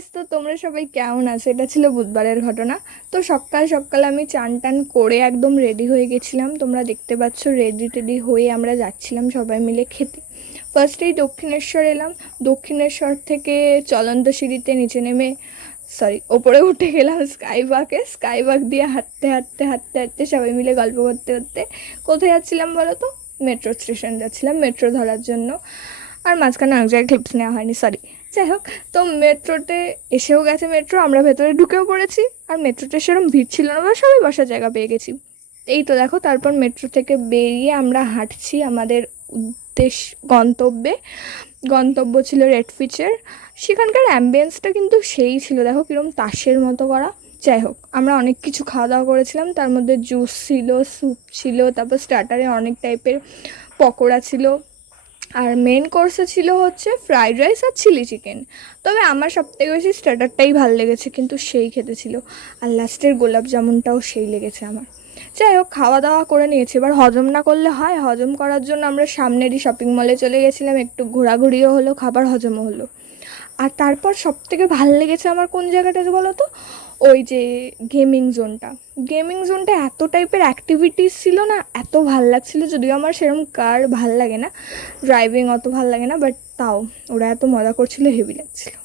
Guys, তো তোমরা সবাই কেমন আছো? এটা ছিল বুধবারের ঘটনা। তো সকাল সকাল আমি চান টান করে একদম রেডি হয়ে গেছিলাম, তোমরা দেখতে পাচ্ছ। রেডি টেডি হয়ে আমরা যাচ্ছিলাম সবাই মিলে খেতে। ফার্স্টেই দক্ষিণেশ্বর এলাম। দক্ষিণেশ্বর থেকে চলন্ত সিঁড়িতে নিচে নেমে, সরি, ওপরে উঠে গেলাম স্কাইওয়াকে। স্কাইওয়াক দিয়ে হাঁটতে হাঁটতে হাঁটতে হাঁটতে সবাই মিলে গল্প করতে করতে কোথায় যাচ্ছিলাম বলো তো? মেট্রো স্টেশন যাচ্ছিলাম মেট্রো ধরার জন্য। আর মাঝখানে এক জায়গায় ক্লিপস নেওয়া হয়নি, সরি। যাই হোক, তো মেট্রোতে এসেও গেছে মেট্রো, আমরা ভেতরে ঢুকেও পড়েছি। আর মেট্রোতে সেরকম ভিড় ছিল না, বা সবাই বসার জায়গা পেয়ে গেছি। এই তো দেখো, তারপর মেট্রো থেকে বেরিয়ে আমরা হাঁটছি আমাদের উদ্দেশ্য গন্তব্যে। গন্তব্য ছিল রেড ফিচের। সেখানকার অ্যাম্বিয়েন্সটা কিন্তু সেই ছিল, দেখো কীরকম তাসের মতো করা। যাই হোক, আমরা অনেক কিছু খাওয়া দাওয়া করেছিলাম, তার মধ্যে জুস ছিল, স্যুপ ছিল, তারপর স্টার্টারে অনেক টাইপের পকোড়া ছিল। আর মেন কোর্সে ছিল হচ্ছে ফ্রাইড রাইস আর চিলি চিকেন। তবে আমার সবথেকে বেশি স্টার্টারটাই ভালো লেগেছে, কিন্তু সেই খেতে ছিল। আর লাস্টের গোলাপ জামুনটাও সেই লেগেছে আমার। যাই হোক, খাওয়া দাওয়া করে নিয়েছি, এবার হজম না করলে হয়। হজম করার জন্য আমরা সামনেরই শপিং মলে চলে গেছিলাম, একটু ঘোরাঘুরিও হলো, খাবার হজমও হলো। আর তারপর সবথেকে ভালো লেগেছে আমার কোন জায়গাটাতে বলো তো? ওই যে গেমিং জোনটা। গেমিং জোনটা এত টাইপের অ্যাক্টিভিটিস ছিল না, এত ভাল লাগছিলো। যদিও আমার সেরকম কার ভাল লাগে না, ড্রাইভিং অত ভাল লাগে না, বাট তাও ওরা এত মজা করছিল, হেভি লাগছিলো।